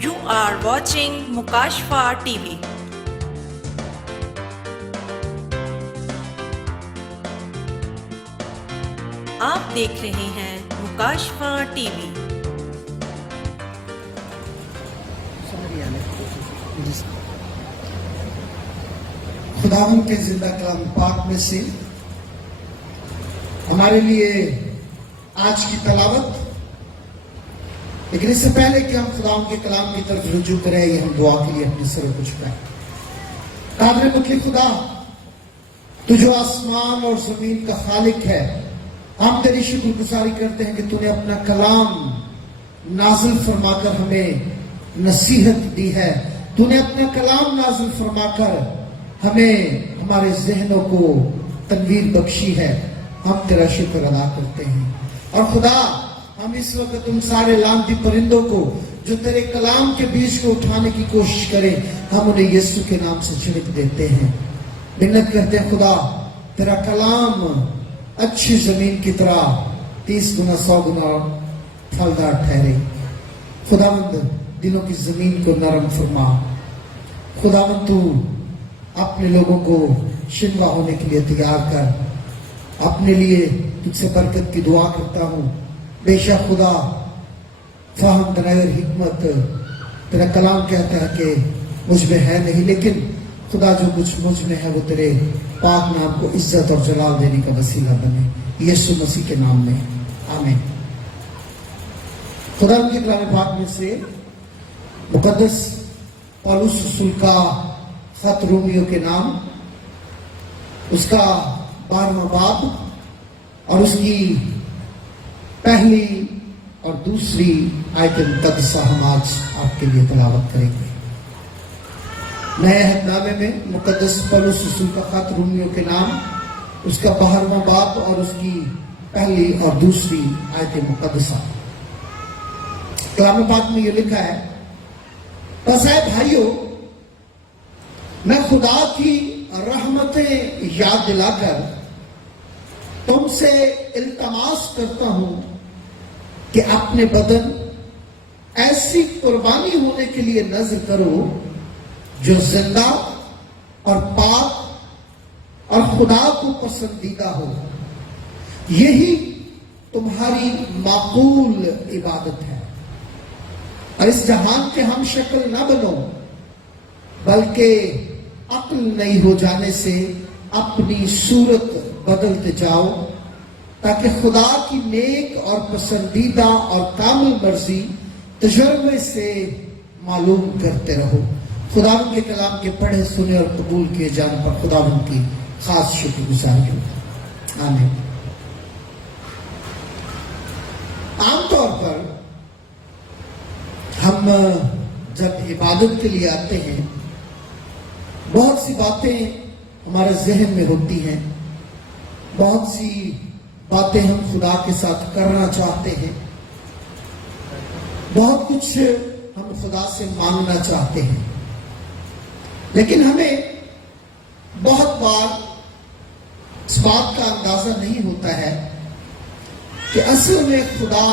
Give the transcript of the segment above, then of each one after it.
You are watching Mukashfa TV. आप देख रहे हैं मुकाशफा टीवी। खुदावंद के जिंदा कलाम पाक में से हमारे लिए आज की तलावत। लेकिन इससे पहले कि हम खुदावंद के कलाम की तरफ रुजू करें, ये हम दुआ के लिए अपने सर को झुकाएं। कादिर मुतलक खुदा, तू जो आसमान और जमीन का खालिक है, हम तेरी शुक्रगुजारी करते हैं कि तूने अपना कलाम नाजिल फरमाकर हमें नसीहत दी है। तूने अपना कलाम नाजिल फरमाकर हमें हमारे जहनों को तनवीर बख्शी है। हम तेरा शुक्र अदा करते हैं। और खुदा, हम इस वक्त तुम सारे लानती परिंदों को जो तेरे कलाम के बीज को उठाने की कोशिश करें, हम उन्हें यीशु के नाम से छिड़क देते हैं। मिन्नत करते हैं खुदा, तेरा कलाम अच्छी जमीन की तरह 30 गुना 100 गुना फलदार ठहरे। खुदावंद, दिलों की जमीन को नरम फरमा। खुदावंद, तू अपने लोगों को शिफा होने के लिए तैयार कर। अपने लिए तुझसे बरकत की दुआ करता हूँ। बेशक खुदा, फहम दनायर हिकमत तेरा कलाम कहता है कि मुझ में है नहीं, लेकिन खुदा जो कुछ मुझ में है वो तेरे पाक नाम को इज्जत और जलाल देने का वसीला बने, यीशु मसीह के नाम में, आमीन। खुदा के कलाम पाक में से मुकद्दस पौलुस रसूल का खत रोमियो के नाम, उसका 12वां बाब और उसकी पहली और दूसरी आयत मुकद्दसा हम आज आपके लिए तिलावत करेंगे। नए अहदनामे में मुकद्दस पौलुस रसूल का खत रोमियो के नाम, उसका 12वां बाब और उसकी पहली और दूसरी आयत मुकद्दसा। कलाम पाक में ये लिखा है, बस ऐ भाइयों, मैं खुदा की रहमतें याद दिलाकर तुमसे इल्तमास करता हूं कि अपने बदन ऐसी कुर्बानी होने के लिए नज़र करो जो जिंदा और पाक और खुदा को पसंदीदा हो। यही तुम्हारी माकूल इबादत है। और इस जहान के हम शक्ल न बनो, बल्कि अक्ल नहीं हो जाने से अपनी सूरत बदलते जाओ, ताकि खुदा की नेक और पसंदीदा और कामिल मर्जी तजुर्बे से मालूम करते रहो। खुदा के कलाम के पढ़े सुने और कबूल किए जाने पर खुदा की खास शुक्रगुजारी हो। आमीन। आमतौर पर हम जब इबादत के लिए आते हैं, बहुत सी बातें हमारे जहन में होती हैं, बहुत सी बातें हम खुदा के साथ करना चाहते हैं, बहुत कुछ हम खुदा से मांगना चाहते हैं। लेकिन हमें बहुत बार इस बात का अंदाजा नहीं होता है कि असल में खुदा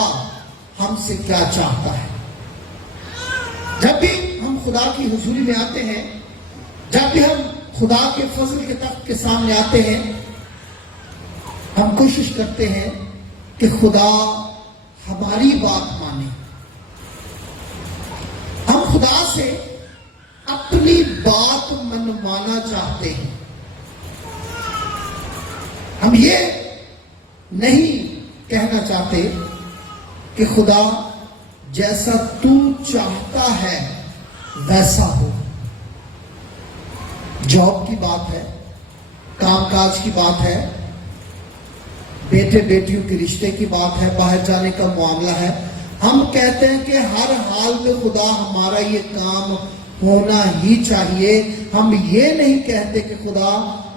हमसे क्या चाहता है। जब भी हम खुदा की हुजूरी में आते हैं, जब भी हम खुदा के फजल के तख्त के सामने आते हैं, हम कोशिश करते हैं कि खुदा हमारी बात माने। हम खुदा से अपनी बात मनवाना चाहते हैं। हम ये नहीं कहना चाहते कि खुदा जैसा तू चाहता है वैसा हो। जॉब की बात है, कामकाज की बात है, बेटे बेटियों के रिश्ते की बात है, बाहर जाने का मामला है, हम कहते हैं कि हर हाल में खुदा हमारा ये काम होना ही चाहिए। हम ये नहीं कहते कि खुदा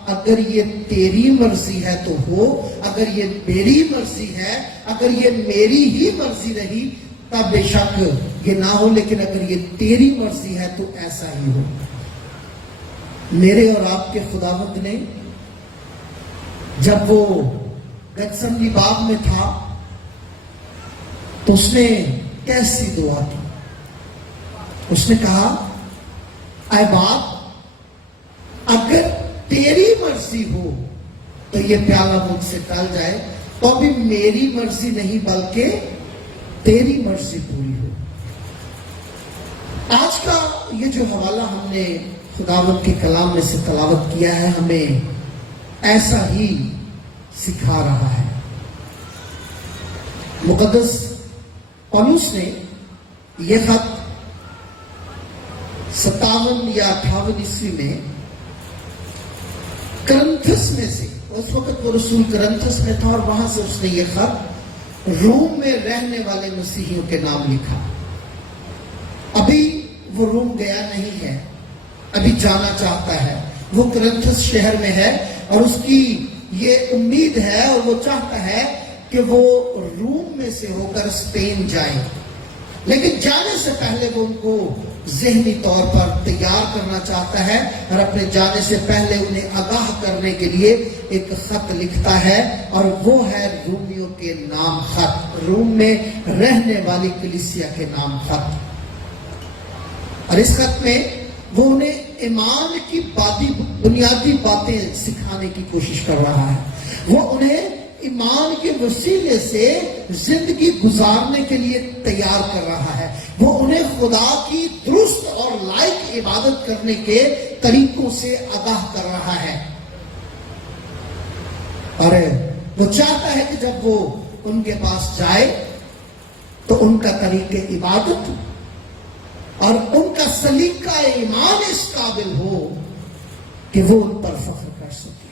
अगर ये तेरी मर्जी है तो हो, अगर ये मेरी मर्जी है, अगर ये मेरी ही मर्जी रही तब बेशक ये ना हो, लेकिन अगर ये तेरी मर्जी है तो ऐसा ही हो। मेरे और आपके खुदावंद ने जब वो गतसमनी बाग में था तो उसने कैसी दुआ की। اس نے کہا اے باپ اگر تیری مرضی ہو تو یہ پیالہ مجھ سے ٹل جائے، تو ابھی میری مرضی نہیں بلکہ تیری مرضی پوری ہو۔ آج کا یہ جو حوالہ ہم نے خداوند کے کلام میں سے تلاوت کیا ہے ہمیں ایسا ہی سکھا رہا ہے۔ مقدس پولس نے یہ خط 57 یا 58 عیسوی میں کرنتھس میں سے، اس وقت وہ رسول کرنتھس میں تھا، اور وہاں سے اس نے یہ خط روم میں رہنے والے مسیحیوں کے نام لکھا۔ ابھی وہ روم گیا نہیں ہے، ابھی جانا چاہتا ہے، وہ کرنتھس شہر میں ہے اور اس کی یہ امید ہے اور وہ چاہتا ہے کہ وہ روم میں سے ہو کر اسپین جائے، لیکن جانے سے پہلے وہ ان کو ذہنی طور پر تیار کرنا چاہتا ہے اور اپنے جانے سے پہلے انہیں آگاہ کرنے کے لیے ایک خط لکھتا ہے، اور وہ ہے رومیوں کے نام خط، روم میں رہنے والی کلیسیا کے نام خط۔ اور اس خط میں وہ انہیں ایمان کی بنیادی باتیں سکھانے کی کوشش کر رہا ہے، وہ انہیں ایمان کے وسیلے سے زندگی گزارنے کے لیے تیار کر رہا ہے، وہ انہیں خدا کی درست اور لائق عبادت کرنے کے طریقوں سے آگاہ کر رہا ہے، اور وہ چاہتا ہے کہ جب وہ ان کے پاس جائے تو ان کا طریق عبادت اور ان کا سلیقہ ایمان اس قابل ہو کہ وہ ان پر فخر کر سکے۔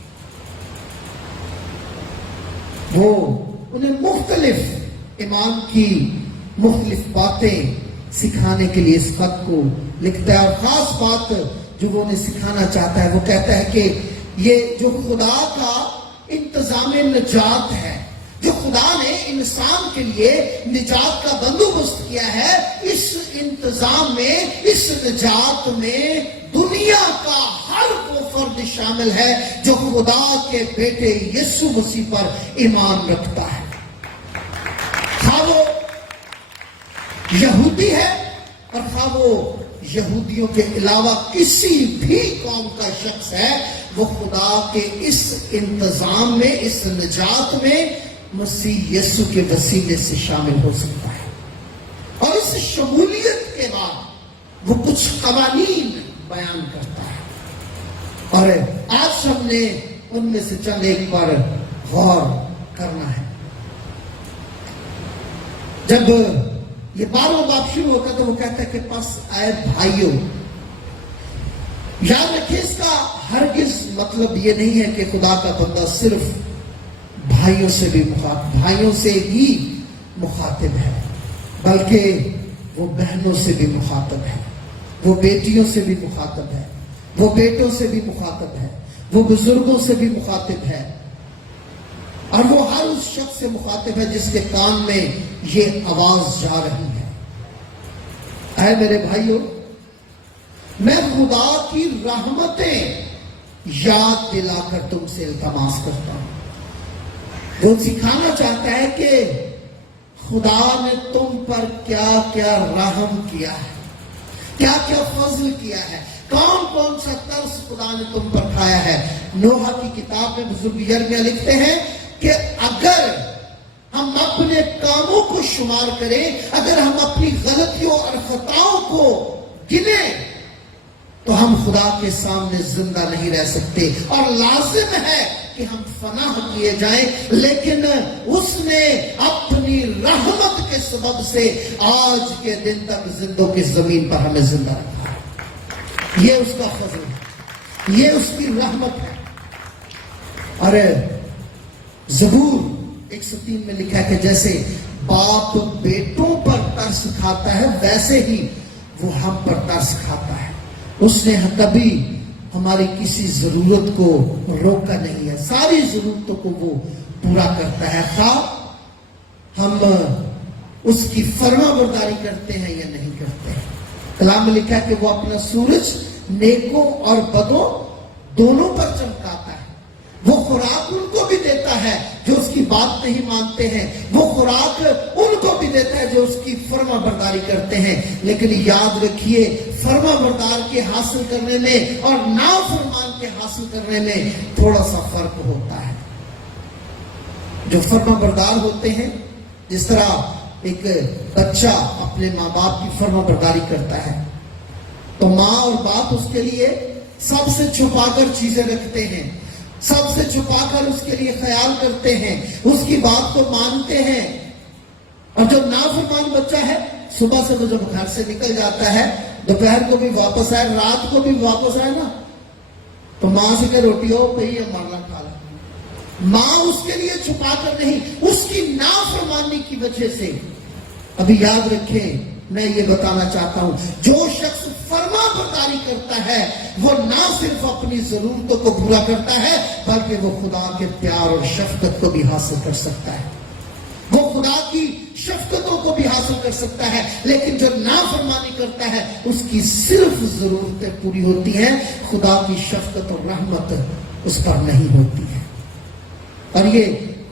وہ انہیں مختلف ایمان کی مختلف باتیں سکھانے کے لیے اس خط کو لکھتا ہے، اور خاص بات جو وہ انہیں سکھانا چاہتا ہے وہ کہتا ہے کہ یہ جو خدا کا انتظام نجات ہے، جو خدا نے انسان کے لیے نجات کا بندوبست کیا ہے، اس انتظام میں، اس نجات میں دنیا کا ہر وہ فرد شامل ہے جو خدا کے بیٹے یسوع مسیح پر ایمان رکھتا ہے، خواہ وہ یہودی ہے اور خواہ وہ یہودیوں کے علاوہ کسی بھی قوم کا شخص ہے، وہ خدا کے اس انتظام میں، اس نجات میں مسیح یسوع کے وسیلے سے شامل ہو سکتا ہے۔ اور اس شمولیت کے بعد وہ کچھ قوانین بیان کرتا ہے، اور آج ہم نے ان میں سے چند ایک پر غور کرنا ہے۔ جب یہ 12واں باب شروع ہوتا ہے تو وہ کہتا ہے کہ پس اے بھائیوں، یاد رکھیں اس کا ہرگز مطلب یہ نہیں ہے کہ خدا کا بندہ صرف بھائیوں سے ہی مخاطب ہے، بلکہ وہ بہنوں سے بھی مخاطب ہے، وہ بیٹیوں سے بھی مخاطب ہے، وہ بیٹوں سے بھی مخاطب ہے، وہ بزرگوں سے بھی مخاطب ہے، اور وہ ہر اس شخص سے مخاطب ہے جس کے کان میں یہ آواز جا رہی ہے۔ اے میرے بھائیوں، میں خدا کی رحمتیں یاد دلا کر تم سے التماس کرتا ہوں۔ وہ سکھانا چاہتا ہے کہ خدا نے تم پر کیا کیا رحم کیا ہے، کیا کیا فضل کیا ہے، کون کون سا ترس خدا نے تم پر کھایا ہے۔ نوح کی کتاب میں بزرگ یرمیہ لکھتے ہیں کہ اگر ہم اپنے کاموں کو شمار کریں، اگر ہم اپنی غلطیوں اور خطاؤں کو گنیں تو ہم خدا کے سامنے زندہ نہیں رہ سکتے، اور لازم ہے کہ ہم فنا کیے جائیں، لیکن اس نے اپنی رحمت کے سبب سے آج کے دن تک زندوں کی زمین پر ہمیں زندہ رکھا ہے۔ یہ اس کا فضل ہے، یہ اس کی رحمت ہے۔ اور زبور 103 میں لکھا ہے کہ جیسے باپ بیٹوں پر ترس کھاتا ہے ویسے ہی وہ ہم پر ترس کھاتا ہے۔ اس نے کبھی ہماری کسی ضرورت کو روکا نہیں ہے، ساری ضرورتوں کو وہ پورا کرتا ہے، خواہ ہم اس کی فرما برداری کرتے ہیں یا نہیں کرتے ہیں۔ کلام میں لکھا ہے کہ وہ اپنا سورج نیکوں اور بدوں دونوں پر چمکاتا ہے، وہ خوراک ان کو بھی دیتا ہے جو اس کی بات نہیں مانتے ہیں، وہ خوراک ان کو بھی دیتا ہے جو اس کی فرما برداری کرتے ہیں۔ لیکن یاد رکھیے، فرما بردار کے حاصل کرنے میں اور نافرمان کے حاصل کرنے میں تھوڑا سا فرق ہوتا ہے۔ جو فرما بردار ہوتے ہیں، جس طرح ایک بچہ اپنے ماں باپ کی فرما برداری کرتا ہے تو ماں اور باپ اس کے لیے سب سے چھپا کر چیزیں رکھتے ہیں، سب سے چھپا کر اس کے لیے خیال کرتے ہیں، اس کی بات کو مانتے ہیں۔ اور جو نافرمان بچہ ہے، صبح سے وہ جب گھر سے نکل جاتا ہے، دوپہر کو بھی واپس آئے، رات کو بھی واپس آئے نا، تو ماں سے کہ روٹی ہو پہ ہی مارنا کھا لا۔ ماں اس کے لیے چھپا کر نہیں، اس کی نافرمانی کی وجہ سے۔ ابھی یاد رکھیں، میں یہ بتانا چاہتا ہوں، جو شخص فرما برداری کرتا ہے وہ نہ صرف اپنی ضرورتوں کو پورا کرتا ہے بلکہ وہ خدا کے پیار اور شفقت کو بھی حاصل کر سکتا ہے، وہ خدا کی شفقتوں کو بھی حاصل کر سکتا ہے۔ لیکن جو نافرمانی کرتا ہے اس کی صرف ضرورتیں پوری ہوتی ہیں، خدا کی شفقت اور رحمت اس پر نہیں ہوتی ہے۔ اور یہ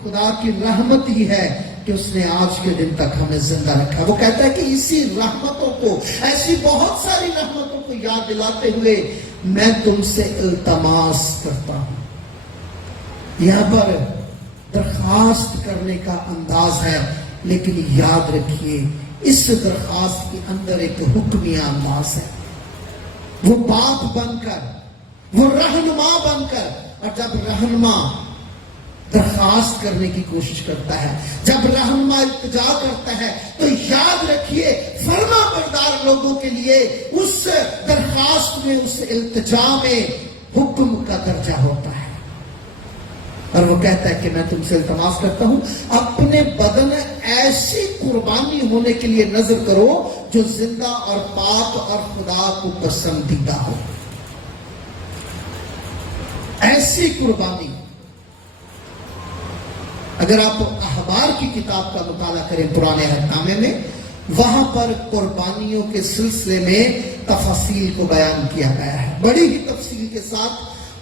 خدا کی رحمت ہی ہے کہ اس نے آج کے دن تک ہمیں زندہ رکھا۔ وہ کہتا ہے کہ اسی رحمتوں کو، ایسی بہت ساری رحمتوں کو یاد دلاتے ہوئے میں تم سے التماس کرتا ہوں۔ یہاں پر درخواست کرنے کا انداز ہے، لیکن یاد رکھیے اس درخواست کے اندر ایک حکمیہ انداز ہے۔ وہ باپ بن کر، وہ رہنما بن کر، اور جب رہنما درخواست کرنے کی کوشش کرتا ہے، جب رہنما التجا کرتا ہے، تو یاد رکھیے فرما بردار لوگوں کے لیے اس درخواست میں، اس التجا میں حکم کا درجہ ہوتا ہے۔ اور وہ کہتا ہے کہ میں تم سے التماس کرتا ہوں، اپنے بدن ایسی قربانی ہونے کے لیے نظر کرو جو زندہ اور پاک اور خدا کو پسندیدہ ہو۔ ایسی قربانی، اگر آپ احبار کی کتاب کا مطالعہ کریں پرانے عہد نامے میں، وہاں پر قربانیوں کے سلسلے میں تفاصیل کو بیان کیا گیا ہے، بڑی ہی تفصیل کے ساتھ۔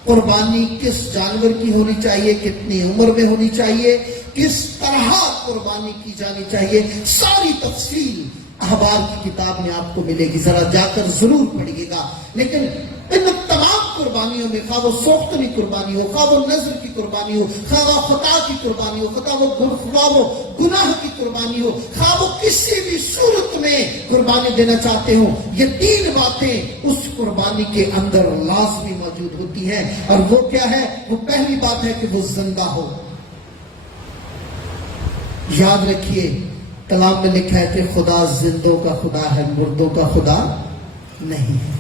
قربانی کس جانور کی ہونی چاہیے، کتنی عمر میں ہونی چاہیے، کس طرح قربانی کی جانی چاہیے، ساری تفصیل احبار کی کتاب میں آپ کو ملے گی، ذرا جا کر ضرور پڑھیے گا۔ لیکن ان تمام قربانیوں میں، خواہ وہ سوختنی قربانی ہو، خواہ وہ نذر کی قربانی ہو، خواہ وہ خطا کی قربانی ہو، خواہ وہ گناہ کی قربانی ہو، خواہ وہ کسی بھی صورت میں قربانی دینا چاہتے ہو، یہ تین باتیں اس قربانی کے اندر لازمی موجود ہوتی ہیں۔ اور وہ کیا ہے؟ وہ پہلی بات ہے کہ وہ زندہ ہو۔ یاد رکھیے کلام میں لکھا ہے کہ خدا زندوں کا خدا ہے، مردوں کا خدا نہیں ہے۔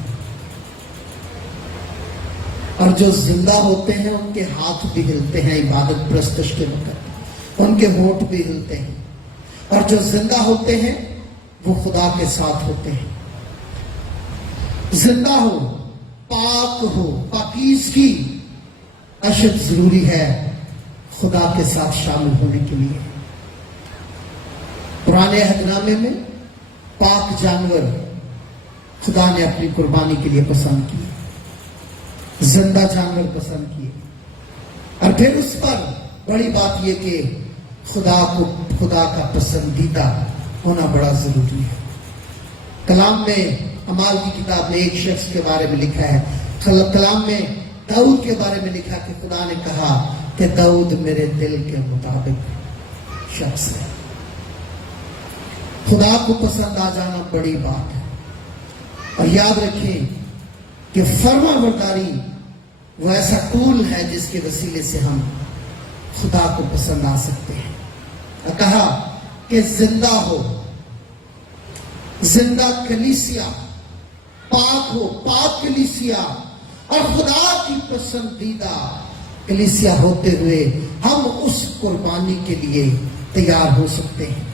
اور جو زندہ ہوتے ہیں ان کے ہاتھ بھی ہلتے ہیں عبادت پرستش کے وقت، ان کے ہونٹ بھی ہلتے ہیں، اور جو زندہ ہوتے ہیں وہ خدا کے ساتھ ہوتے ہیں۔ زندہ ہو، پاک ہو، پاکیزگی اشد ضروری ہے خدا کے ساتھ شامل ہونے کے لیے۔ پرانے عہد نامے میں پاک جانور خدا نے اپنی قربانی کے لیے پسند کیے، زندہ جانور پسند کیے، اور پھر اس پر بڑی بات یہ کہ خدا کا پسندیدہ ہونا بڑا ضروری ہے۔ کلام میں اعمال کی کتاب میں ایک شخص کے بارے میں لکھا ہے، کلام میں داؤد کے بارے میں لکھا کہ خدا نے کہا کہ داؤد میرے دل کے مطابق شخص ہے۔ خدا کو پسند آ جانا بڑی بات ہے۔ اور یاد رکھیں کہ فرما برداری وہ ایسا ٹول ہے جس کے وسیلے سے ہم خدا کو پسند آ سکتے ہیں۔ اور کہا کہ زندہ ہو، زندہ کلیسیا، پاک ہو، پاک کلیسیا، اور خدا کی پسندیدہ کلیسیا ہوتے ہوئے ہم اس قربانی کے لیے تیار ہو سکتے ہیں۔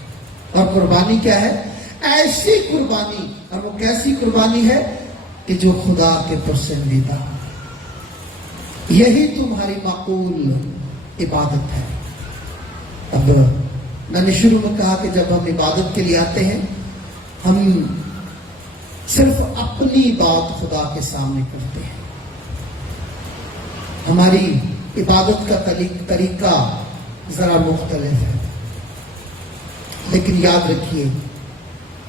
اور قربانی کیا ہے؟ ایسی قربانی، اور وہ کیسی قربانی ہے کہ جو خدا کے پسندیدہ، یہی تمہاری معقول عبادت ہے۔ اب میں نے شروع میں کہا کہ جب ہم عبادت کے لیے آتے ہیں ہم صرف اپنی بات خدا کے سامنے کرتے ہیں، ہماری इबादत का तरीका जरा मुख्तलिफ है, लेकिन याद रखिए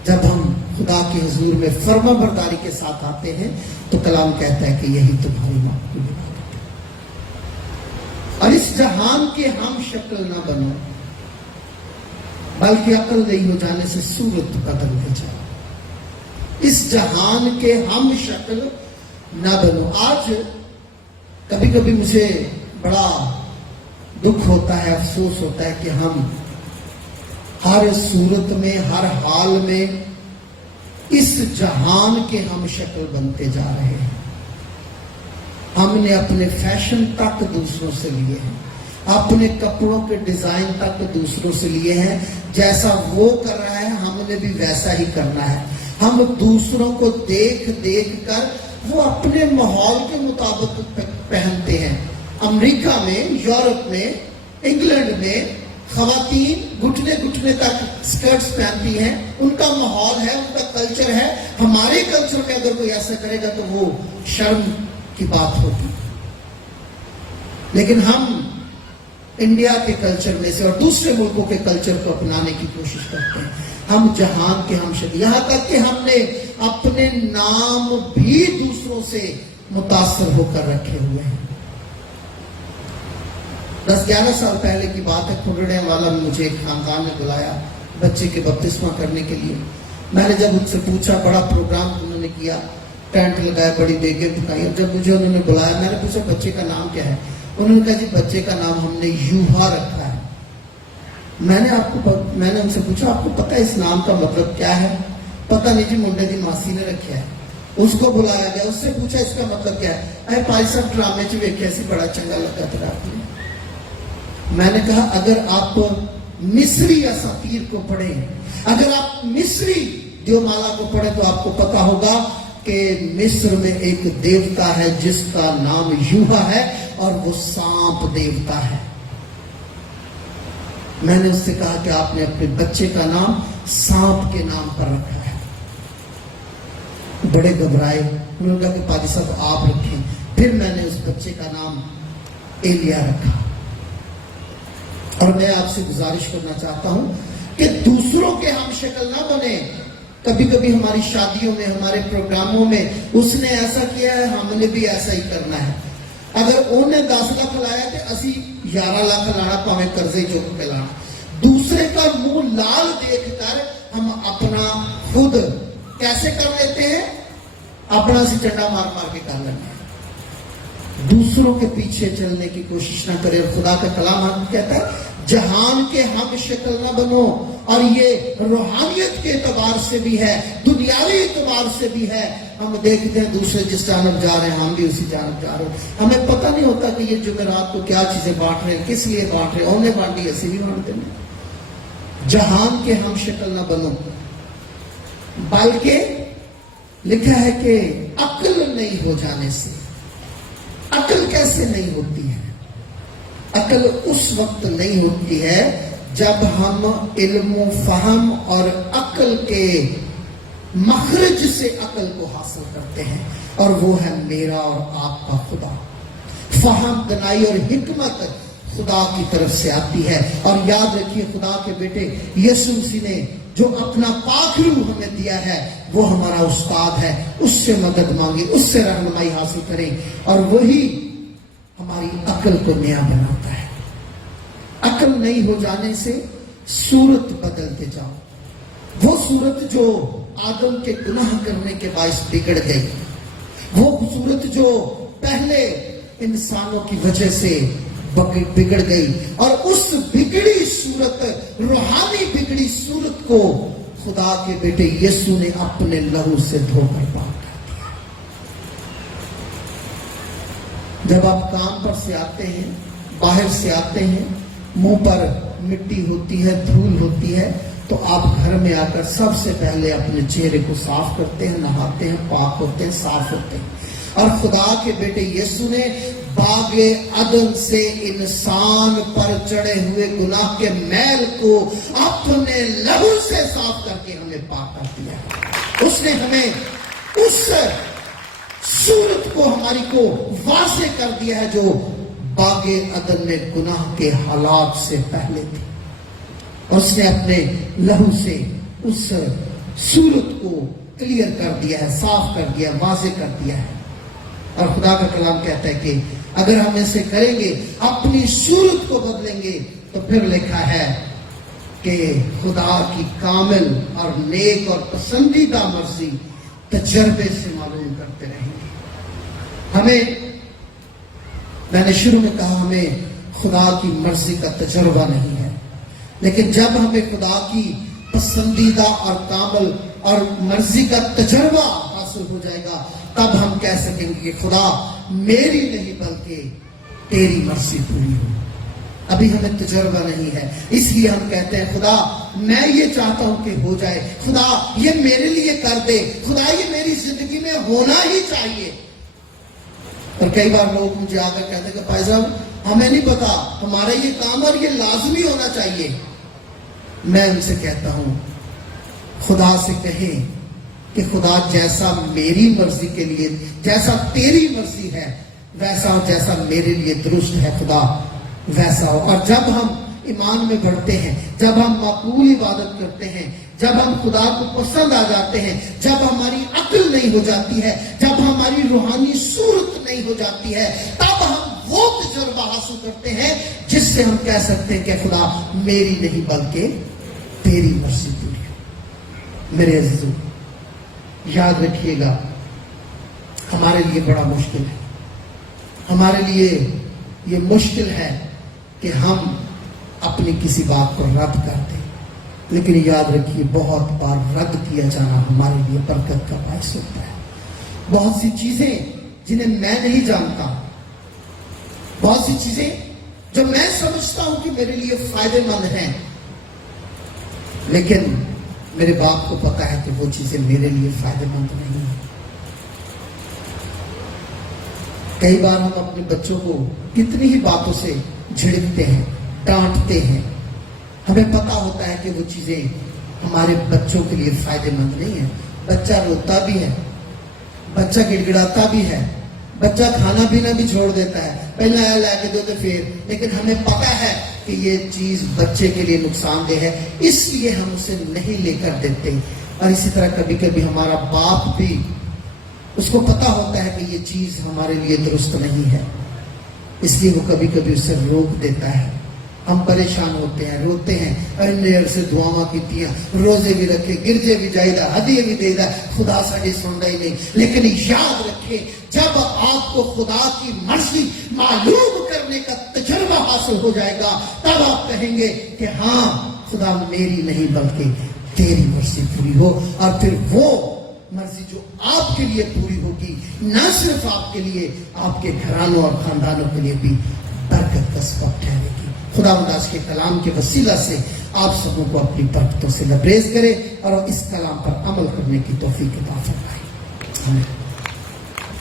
जब हम खुदा के हुजूर में फर्मा बरदारी के साथ आते हैं तो कलाम कहता है कि यही तुम्हारी मकबूल इबादत है। और इस जहान के हम शक्ल ना बनो, बल्कि अकल नहीं हो जाने से सूरत बदल हो जाए। इस जहान के हम शक्ल ना बनो। आज कभी कभी मुझे बड़ा दुख होता है, अफसोस होता है कि हम हर सूरत में, हर हाल में इस जहान के हम शक्ल बनते जा रहे हैं। हमने अपने फैशन तक दूसरों से लिए हैं, अपने कपड़ों के डिजाइन तक दूसरों से लिए हैं। जैसा वो कर रहा है हमने भी वैसा ही करना है। हम दूसरों को देख देख कर वो अपने माहौल के मुताबिक पहनते हैं। अमेरिका में, यूरोप में, इंग्लैंड में खवातीन घुटने घुटने तक स्कर्ट्स पहनती हैं। उनका माहौल है, उनका कल्चर है। हमारे कल्चर में अगर कोई ऐसा करेगा तो वो शर्म की बात होगी। लेकिन हम इंडिया के कल्चर में से और दूसरे मुल्कों के कल्चर को अपनाने की कोशिश करते हैं। हम जहान के हम शक्ल, यहां तक कि हमने अपने नाम भी दूसरों से मुतासर होकर रखे हुए हैं। 10-11 साल पहले की बात है, खुरड़े वाला मुझे एक खानदान ने बुलाया बच्चे के बपतिस्मा करने के लिए। मैंने जब उनसे पूछा, बड़ा प्रोग्राम उन्होंने किया, टेंट लगाया, बड़ी देगें पकाई। और जब मुझे उन्होंने बुलाया, मैंने पूछा बच्चे का नाम क्या है? उन्होंने कहा जी बच्चे का नाम हमने यूहा रखा है। मैंने उनसे पूछा आपको पता है इस नाम का मतलब क्या है? पता नहीं जी, मुंडे की मासी ने रखा है। उसको बुलाया गया, उससे पूछा इसका मतलब क्या है? अरे भाई साहब ड्रामे च वेखे सी, बड़ा चंगा लगा तेरा आपने। मैंने कहा अगर आप मिस्री असातीर को पढ़ें, अगर आप मिस्री देवमाला को पढ़ें तो आपको पता होगा कि मिस्र में एक देवता है जिसका नाम यूहा है और वो सांप देवता है। मैंने उससे कहा कि आपने अपने बच्चे का नाम सांप के नाम पर रखा है। बड़े घबराए, उन्होंने कहा कि पाजी साहब आप रखें। फिर मैंने उस बच्चे का नाम एलिया रखा। और मैं आपसे गुजारिश करना चाहता हूं कि दूसरों के हम शक्ल ना बने। कभी कभी हमारी शादियों में, हमारे प्रोग्रामों में उसने ऐसा किया है, हमने भी ऐसा ही करना है। अगर उन्हें 10 लाख लाया तो असी 11 लाख लाना, पावे कर्जे चुक के लाना। दूसरे का मुंह लाल देखकर हम अपना खुद कैसे कर लेते हैं? अपना से चंडा मार मार के कर लेते हैं। दूसरों के पीछे चलने की कोशिश ना करें। खुदा का कलाम कहता है जहान के हम शक्ल ना बनो। और ये रूहानियत के एतबार से भी है, दुनियावी एतबार से भी है। हम देखते हैं दूसरे जिस जानब जा रहे हैं हम भी उसी जानब जा रहे हैं। हमें पता नहीं होता कि ये जुमेरात को क्या चीजें बांट रहे हैं, किस लिए बांट रहे हैं। उन्हें बांटी ऐसे भी बांटते हैं। जहान के हम शक्ल ना बनो, बल्कि लिखा है कि अक्ल नहीं हो जाने से। अक्ल कैसे नहीं होती है? अक्ल उस वक्त नहीं होती है जब हम इल्म फहम और अक्ल के मखरज से अक्ल को हासिल करते हैं, और वो है मेरा और आपका खुदा। फहम, दनाई और हिकमत खुदा की तरफ से आती है। और याद रखिए खुदा के बेटे यीशु मसीह ने जो अपना पाक रूह हमें दिया है वो हमारा उस्ताद है। उससे मदद मांगे, उससे रहनुमाई हासिल करें, और वही हमारी अक्ल को नया बनाता है। अक्ल नहीं हो जाने से सूरत बदलते जाओ। वो सूरत जो आदम के गुनाह करने के बायस बिगड़ गई, वो सूरत जो पहले इंसानों की वजह से बिगड़ गई, और उस बिगड़ी सूरत, रूहानी बिगड़ी सूरत को खुदा के बेटे यीशु ने अपने लहू से धोकर पाक कर दिया। जब आप काम पर से आते हैं, बाहर से आते हैं, मुंह पर मिट्टी होती है, धूल होती है, तो आप घर में आकर सबसे पहले अपने चेहरे को साफ करते हैं, नहाते हैं, पाक होते हैं, साफ होते हैं। और खुदा के बेटे यीशु ने बागे अदन से इंसान पर चढ़े हुए गुनाह के मैल को अपने लहू से साफ करके हमें पाक कर दिया। उसने हमें उस सूरत को, हमारी को वाज़े कर दिया है जो बागे अदन में गुनाह के हालात से पहले थी और उसने अपने लहू से उस सूरत को क्लियर कर दिया है, साफ कर दिया, वाज़ेह कर दिया है। और खुदा का कलाम कहता है कि अगर हम ऐसे करेंगे, अपनी सूरत को बदलेंगे, तो फिर लिखा है कि खुदा की कामिल और नेक और पसंदीदा मर्जी तजर्बे से मालूम करते रहेंगे। हमें, मैंने शुरू में कहा, हमें खुदा की मर्जी का तजर्बा नहीं है, लेकिन जब हमें खुदा की पसंदीदा और कामिल और मर्जी का तजर्बा हासिल हो जाएगा, तब हम कह सकेंगे कि खुदा मेरी नहीं बल्कि तेरी मर्जी पूरी हो। अभी हमें तजर्बा नहीं है, इसलिए हम कहते हैं खुदा मैं ये चाहता हूं कि हो जाए, खुदा ये मेरे लिए कर दे, खुदा ये मेरी जिंदगी में होना ही चाहिए। और कई बार लोग मुझे आकर कहते हैं कि भाई साहब हमें नहीं पता, हमारा ये काम और ये लाजमी होना चाहिए। मैं उनसे कहता हूं खुदा से कहें कि खुदा जैसा मेरी मर्जी के लिए, जैसा तेरी मर्जी है, वैसा जैसा मेरे लिए दुरुस्त है, खुदा वैसा हो। और जब हम ईमान में बढ़ते हैं, जब हम माकूल इबादत करते हैं, जब हम खुदा को पसंद आ जाते हैं, जब हमारी अक्ल नहीं हो जाती है, जब हमारी रूहानी सूरत नहीं हो जाती है, तब हम वो तजुर्बा हासिल करते हैं जिससे हम कह सकते हैं कि खुदा मेरी नहीं बल्कि तेरी मर्जी पूरी हो। मेरे अजीजों, याद रखिएगा, हमारे लिए बड़ा मुश्किल है, हमारे लिए ये मुश्किल है कि हम अपनी किसी बात को रद्द कर दें, लेकिन याद रखिए बहुत बार रद्द किया जाना हमारे लिए बरकत का बायस होता है। बहुत सी चीजें जिन्हें मैं नहीं जानता, बहुत सी चीजें जो मैं समझता हूं कि मेरे लिए फायदेमंद हैं, लेकिन मेरे बाप को पता है कि वो चीजें मेरे लिए फायदेमंद नहीं है। कई बार हम अपने बच्चों को कितनी ही बातों से झिड़कते हैं, डांटते हैं, हमें पता होता है कि वो चीजें हमारे बच्चों के लिए फायदेमंद नहीं है। बच्चा रोता भी है, बच्चा गिड़गिड़ाता भी है, बच्चा खाना पीना भी छोड़ देता है, पहले लाके दो तो फिर, लेकिन हमें पता है कि ये चीज बच्चे के लिए नुकसानदेह है, इसलिए हम उसे नहीं लेकर देते। और इसी तरह कभी कभी हमारा बाप भी, उसको पता होता है कि ये चीज हमारे लिए दुरुस्त नहीं है, इसलिए वो कभी कभी उसे रोक देता है। हम परेशान होते हैं, रोते हैं, अन्य से दुआवा कीतियां, रोजे भी रखे, गिरजे भी जाइदा, हदिये भी देदा, खुदा साड़ी सुनता ही नहीं। लेकिन याद रखें, जब आपको खुदा की मर्जी मालूम करने का तजुर्बा हासिल हो जाएगा, तब आप कहेंगे कि हाँ खुदा मेरी नहीं बल्कि तेरी मर्जी पूरी हो। और फिर वो मर्जी जो आपके लिए पूरी होगी, न सिर्फ आपके लिए, आपके घरानों और खानदानों के लिए भी बरकत का सबब ठहरेगी। खुदावंद के कलाम के वसीला से आप सबों को अपनी बरकतों से लबरेज करे और इस कलाम पर अमल करने की तौफीक अता फरमाए।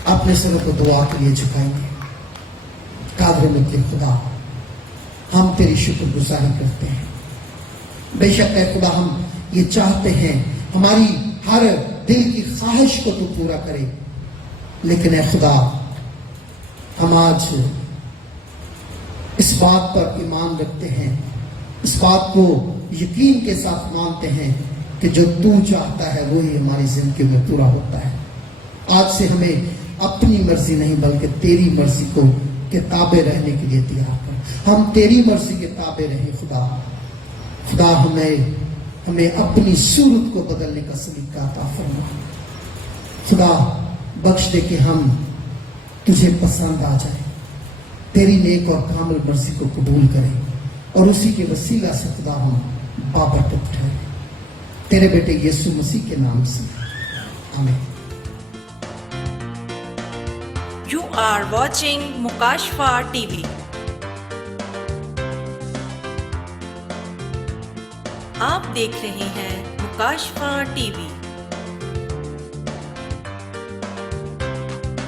अपने सरों को दुआ के लिए झुकाएंगे। कादर मुतलिक खुदा, हम तेरी शुक्रगुजारी करते हैं। बेशक है खुदा, हम ये चाहते हैं हमारी हर दिल की ख्वाहिश को तू पूरा करे, लेकिन है खुदा, हम आज इस बात पर ईमान रखते हैं, इस बात को यकीन के साथ मानते हैं कि जो तू चाहता है वही हमारी जिंदगी में पूरा होता है। आज से हमें अपनी मर्जी नहीं बल्कि तेरी मर्जी को के ताबे रहने के लिए तैयार कर। हम तेरी मर्जी के ताबे रहें खुदा। खुदा हमें अपनी सूरत को बदलने का सलीका अता फरमा। खुदा बख्श दे कि हम तुझे पसंद आ जाए, तेरी नेक और कामिल मर्जी को कबूल करें और उसी के वसीला से खुदा हम बाबरकत ठहरे। तेरे बेटे यीशु मसीह के नाम से आमीन। You are watching Mukashfa TV. आप देख रहे हैं मुकाशफा टीवी।